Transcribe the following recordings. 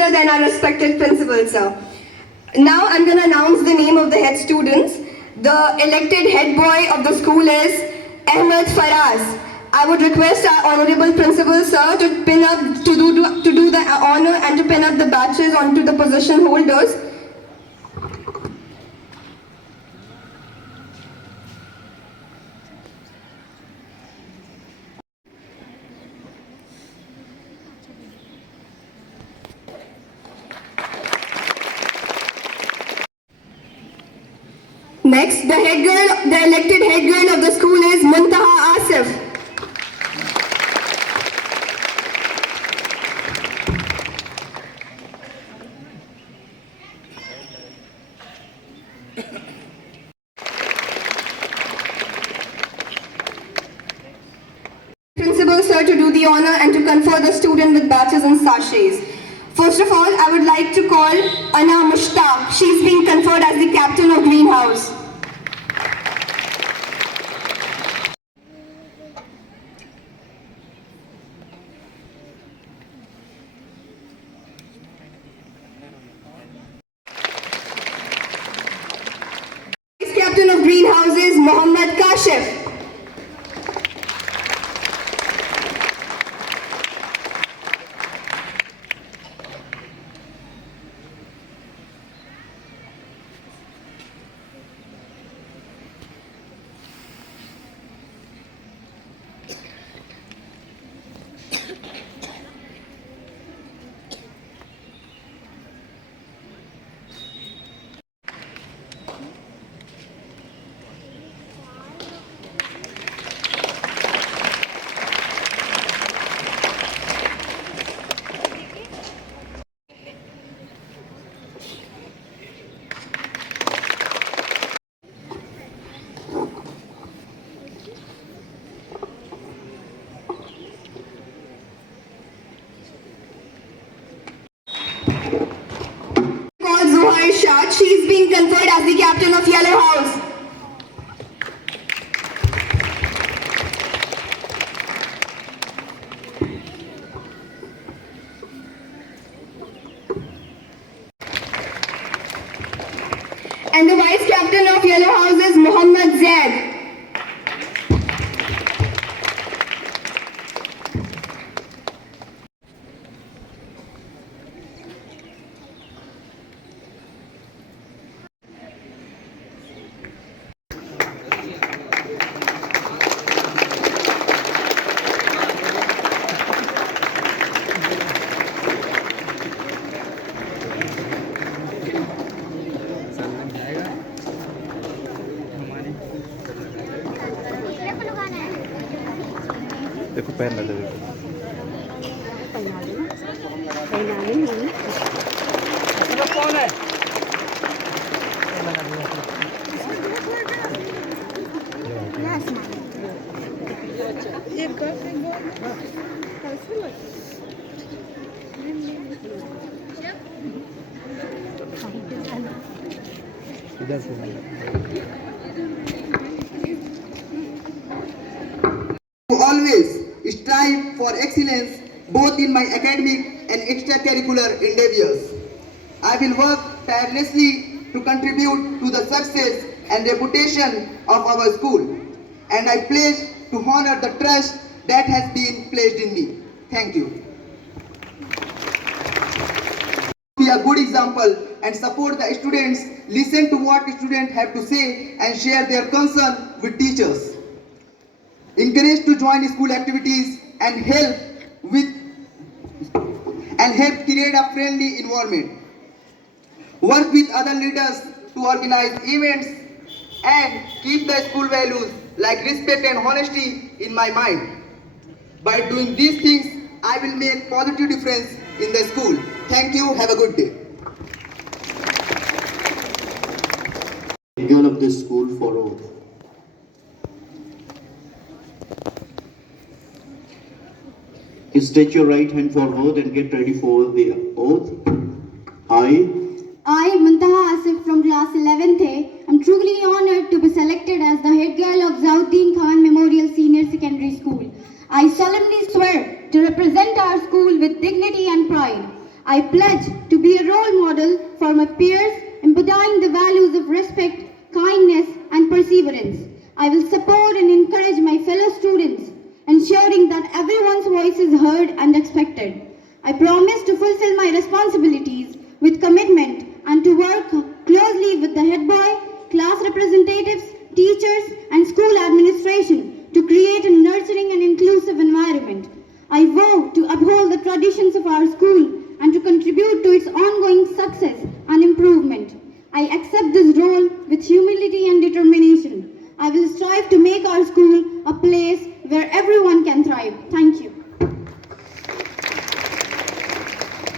other than our respected principal, sir. Now I'm going to announce the name of the head students. The elected head boy of the school is Ahmed Faraz. I would request our honorable principal, sir, to pin up, to do the honor and to pin up the badges onto the position holders. Next, the elected head girl of the school is Muntaha Asif. Principal, sir, to do the honor and to confer the student with badges and sachets. First of all, I would like to call Ana Mushtaq. She's being conferred as the captain of Greenhouse. Vice captain of Greenhouse is Mohammad Kashif. She is being conferred as the captain of Yellow House. And the vice captain of Yellow House is Muhammad Zaid. देखो पहन लेते देखो कौन है इधर से always strive for excellence both in my academic and extracurricular endeavors. I will work tirelessly to contribute to the success and reputation of our school, and I pledge to honor the trust that has been placed in me. Thank you. Be a good example and support the students, listen to what students have to say and share their concern with teachers. Encourage to join school activities and help create a friendly environment. Work with other leaders to organize events and keep the school values like respect and honesty in my mind. By doing these things, I will make positive difference in the school. Thank you. Have a good day. Girl of this school for oath. You stretch your right hand forward and get ready for the oath. I, Muntaha Asif from class 11th A, am truly honored to be selected as the head girl of Zawuddin Khan Memorial Senior Secondary School. I solemnly swear to represent our school with dignity and pride. I pledge to be a role model for my peers, embodying the values of respect, kindness, and perseverance. I will support and encourage my fellow students, ensuring that everyone's voice is heard and respected. I promise to fulfill my responsibilities with commitment and to work closely with the head boy, class representatives, teachers, and school administration to create a nurturing and inclusive environment. I vow to uphold the traditions of our school and to contribute to its ongoing success and improvement. I accept this role with humility and determination. I will strive to make our school a place where everyone can thrive. Thank you.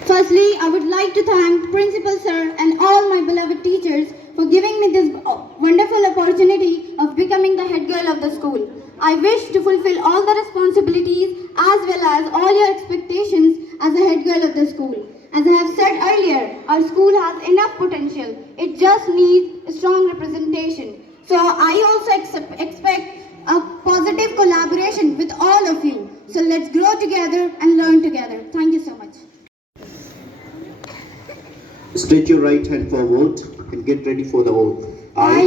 Firstly, I would like to thank Principal Sir and all my beloved teachers for giving me this wonderful opportunity of becoming the head girl of the school. I wish to fulfill all the responsibilities as well as all your expectations as a head girl of the school. As I have said earlier, our school has enough potential. It just needs a strong representation. So I also expect a positive collaboration with all of you. So let's grow together and learn together. Thank you so much. Stretch your right hand forward and get ready for the oath. I,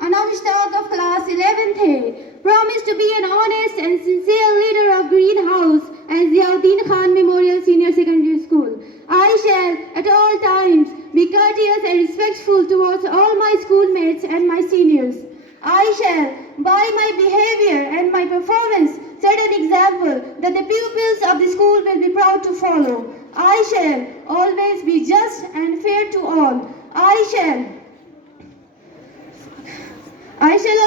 Anamishtag of class 11th A, promise to be an honest and sincere leader of Greenhouse and Ziauddin Khan Memorial Senior Secondary School. I shall at all times be courteous and respectful towards all my schoolmates and my seniors. I shall, by my behavior and my performance, set an example that the pupils of the school will be proud to follow. I shall always be just and fair to all. I shall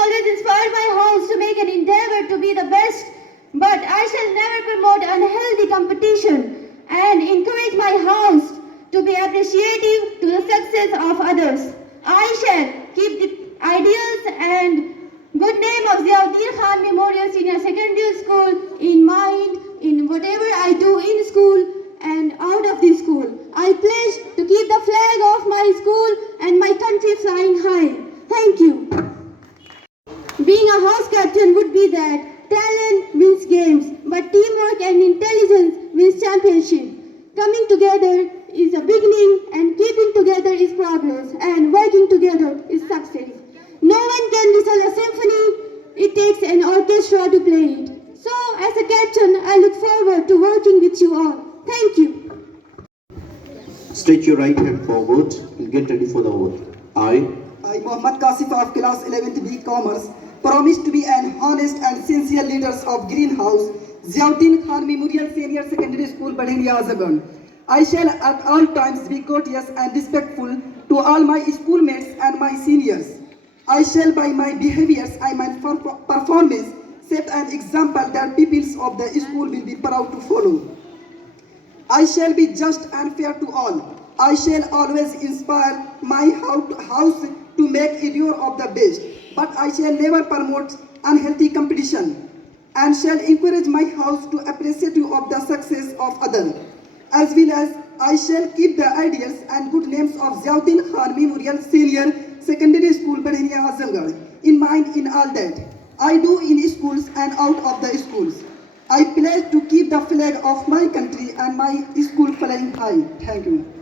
always inspire my house to make an endeavor to be the best, but I shall never promote unhealthy competition and encourage my house to be appreciative to the success of others. I shall keep the ideals and good name of Ziauddin Khan Memorial Senior Secondary School in mind in whatever I do in school and out of the school. I pledge to keep the flag of my school and my country flying high. Thank you. Being a house captain would be that talent wins games, but teamwork and intelligence wins championship. Coming together is a beginning and keeping together is progress and working together is success. No one can whistle a symphony, it takes an orchestra to play it. So, as a captain, I look forward to working with you all. Thank you. Stretch your right hand forward and get ready for the oath. I, Mohammad Kasif of class 11th B Commerce, promise to be an honest and sincere leader of Greenhouse, Ziauddin Khan Memorial Senior Secondary School, Badhania, Azagan. I shall at all times be courteous and respectful to all my schoolmates and my seniors. I shall by my behaviors and my performance set an example that pupils of the school will be proud to follow. I shall be just and fair to all. I shall always inspire my house to make endure of the best, but I shall never promote unhealthy competition and shall encourage my house to appreciate of the success of others, as well as I shall keep the ideals and good names of Ziauddin Khan Memorial Senior Secondary School, Badhania, Azamgarh in mind in all that I do in schools and out of the schools. I pledge to keep the flag of my country and my school flying high. Thank you.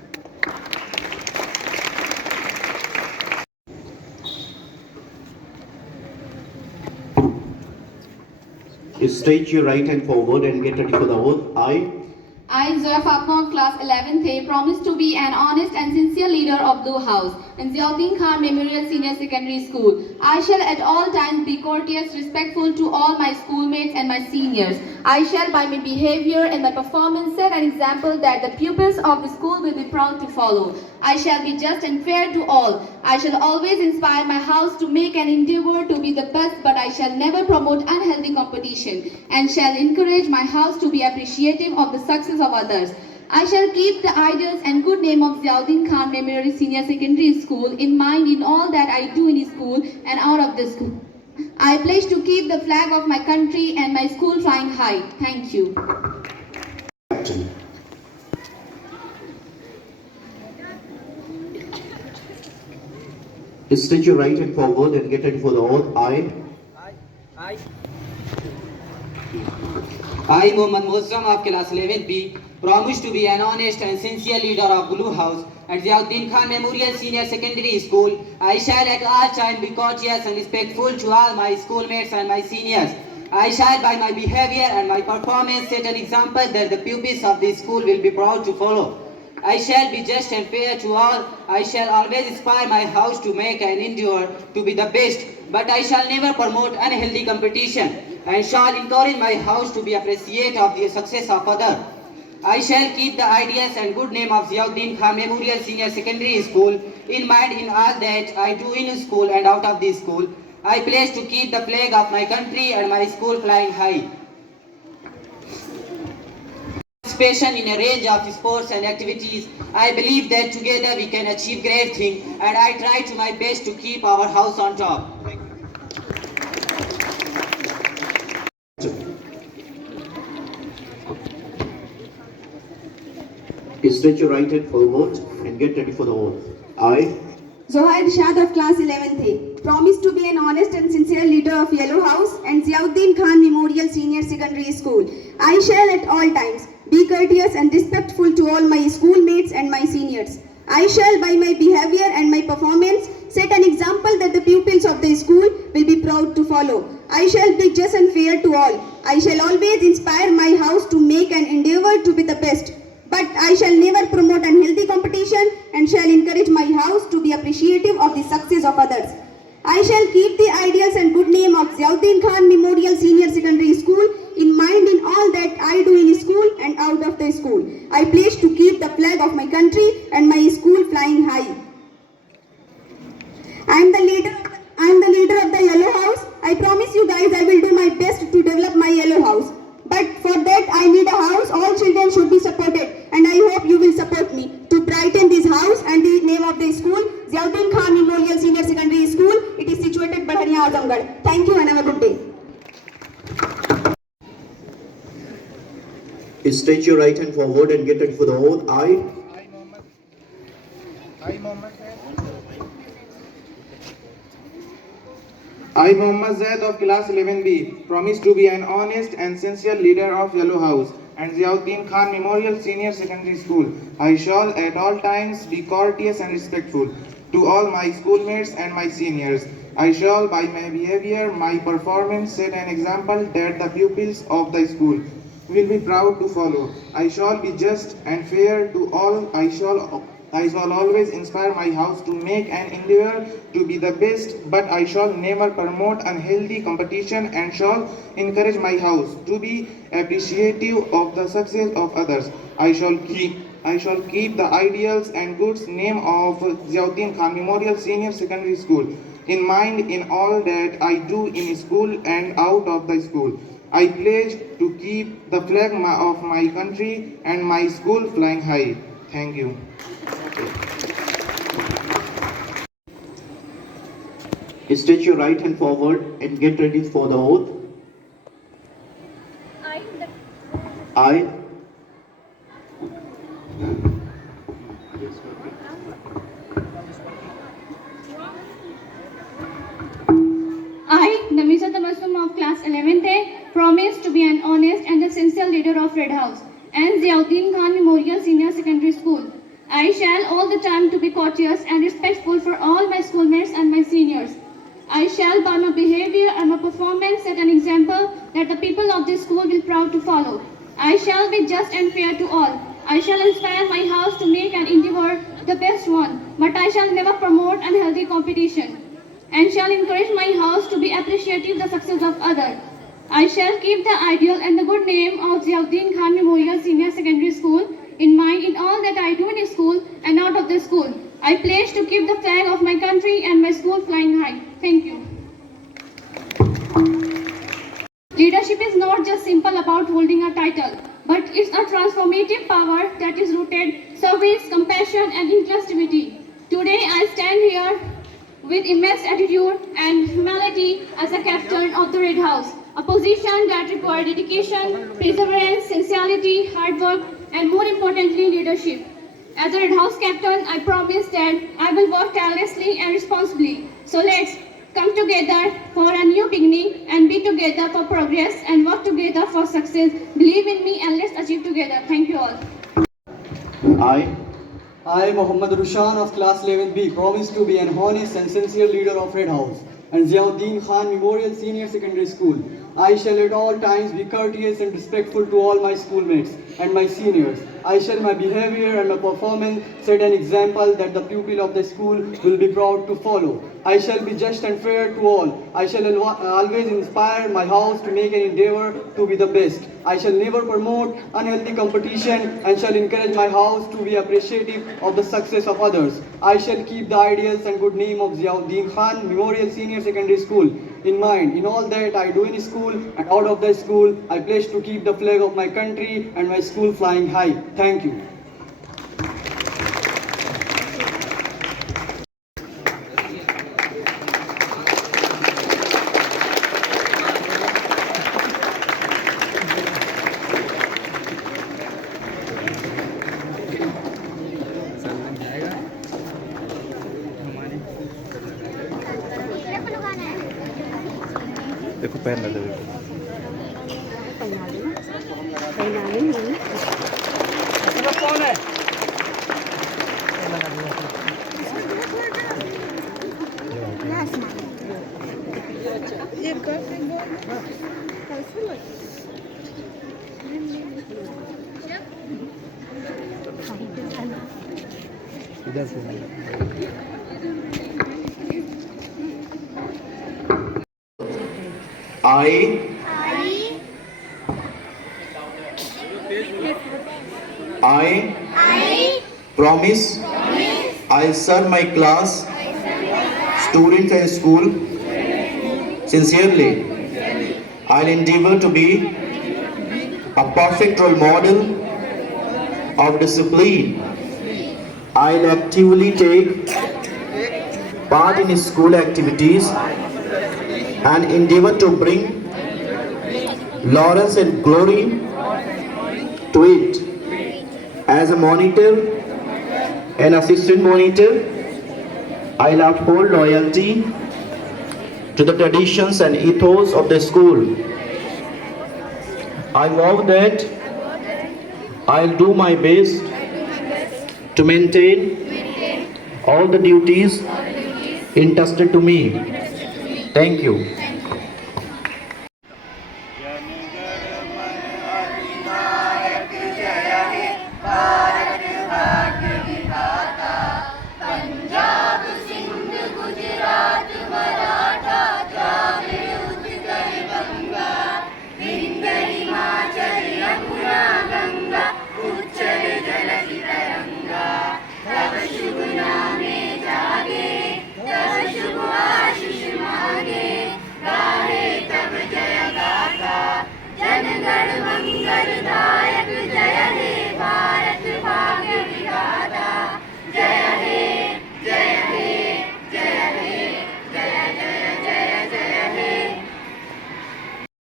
stretch your right hand forward and get ready for the oath. I, Zoya Fatma of class 11th A, promise to be an honest and sincere leader of Blue House and Ziauddin Khan Memorial Senior Secondary School. I shall at all times be courteous, respectful to all my schoolmates and my seniors. I shall by my behavior and my performance set an example that the pupils of the school will be proud to follow. I shall be just and fair to all. I shall always inspire my house to make an endeavor to be the best, but I shall never promote unhealthy competition and shall encourage my house to be appreciative of the success of others. I shall keep the ideals and good name of Ziauddin Khan Memorial Senior Secondary School in mind in all that I do in school and out of the school. I pledge to keep the flag of my country and my school flying high. Thank you. Stretch your right hand forward and get ready for the oath. I, Mohammad Muazzam of class 11B, promised to be an honest and sincere leader of Blue House at Ziauddin Khan Memorial Senior Secondary School. I shall at all times be courteous and respectful to all my schoolmates and my seniors. I shall by my behavior and my performance set an example that the pupils of this school will be proud to follow. I shall be just and fair to all. I shall always inspire my house to make and endure to be the best, but I shall never promote unhealthy competition and shall encourage my house to be appreciative of the success of others. I shall keep the ideals and good name of Ziauddin Khan Memorial Senior Secondary School in mind in all that I do in school and out of the school. I pledge to keep the flag of my country and my school flying high. Participation in a range of sports and activities, I believe that together we can achieve great things, and I try to my best to keep our house on top. Stretch your right hand forward and get ready for the oath. I Zohair Rishad of class 11th A. Promise to be an honest and sincere leader of Yellow House and Ziauddin Khan Memorial Senior Secondary School. I shall at all times be courteous and respectful to all my schoolmates and my seniors. I shall by my behavior and my performance set an example that the pupils of the school will be proud to follow. I shall be just and fair to all. I shall always inspire my house to make an endeavor to be the best. But I shall never promote unhealthy competition and shall encourage my house to be appreciative of the success of others. I shall keep the ideals and good name of Ziauddin Khan Memorial Senior Secondary School in mind in all that I do in school and out of the school. I pledge to keep the flag of my country and my school flying high. I am the leader of the Yellow House. I promise you guys I will do my best to develop my Yellow House. But for that I need a house. All children should be supported, and I hope you will support me to brighten this house and the name of the school, Ziauddin Khan Memorial Senior Secondary School. It is situated Badhania, Azamgarh. Thank you and have a good day. stretch your right hand forward and get ready for the oath. I, Mohammad Zaid of class 11B, promise to be an honest and sincere leader of Yellow House and Ziauddin Khan Memorial Senior Secondary School. I shall at all times be courteous and respectful to all my schoolmates and my seniors. I shall by my behavior, my performance set an example that the pupils of the school will be proud to follow. I shall be just and fair to all. I shall always inspire my house to make an endeavor to be the best, but I shall never promote unhealthy competition and shall encourage my house to be appreciative of the success of others. I shall keep the ideals and good name of Ziauddin Khan Memorial Senior Secondary School in mind in all that I do in school and out of the school. I pledge to keep the flag of my country and my school flying high. Thank you. Stretch your right hand forward and get ready for the oath. I I, Namisa Tabassum of class 11th A, promise to be an honest and a sincere leader of Red House and Ziauddin Khan Memorial Senior Secondary School. I shall all the time to be courteous and respectful for all my schoolmates and my seniors. I shall by my behavior and my performance set an example that the people of this school will proud to follow. I shall be just and fair to all. I shall inspire my house to make an endeavor the best one, but I shall never promote unhealthy competition and shall encourage my house to be appreciative of the success of others. I shall keep the ideal and the good name of Ziauddin Khan Memorial Senior Secondary School in mind in all that I do in school and out of the school. I pledge to keep the flag of my country and my school flying high. Thank you. Leadership is not just simple about holding a title, but it's a transformative power that is rooted service, compassion, and inclusivity. Today I stand here with immense attitude and humility as a captain of the Red House, a position that requires dedication, perseverance, sincerity, hard work, and more importantly, leadership. As a Red House captain, I promise that I will work tirelessly and responsibly. So let's come together for a new beginning and be together for progress and work together for success. Believe in me and let's achieve together. Thank you all. I, Mohammad Rushan of class 11B, promise to be an honest and sincere leader of Red House and Ziauddin Khan Memorial Senior Secondary School. I shall at all times be courteous and respectful to all my schoolmates and my seniors. I shall my behavior and my performance set an example that the pupil of the school will be proud to follow. I shall be just and fair to all. I shall always inspire my house to make an endeavor to be the best. I shall never promote unhealthy competition and shall encourage my house to be appreciative of the success of others. I shall keep the ideals and good name of Ziauddin Khan Memorial Senior Secondary School in mind. In all that I do in school and out of the school, I pledge to keep the flag of my country and my school flying high. Thank you. देखो पैर ना दे देखो कौन है इधर से I promise I'll serve my class, students and school sincerely. I'll endeavor to be a perfect role model of discipline. I'll actively take part in school activities and endeavor to bring laurels and glory to it. As a monitor and assistant monitor, I'll uphold loyalty to the traditions and ethos of the school. I vow that I'll do my best to maintain all the duties entrusted to me. Thank you.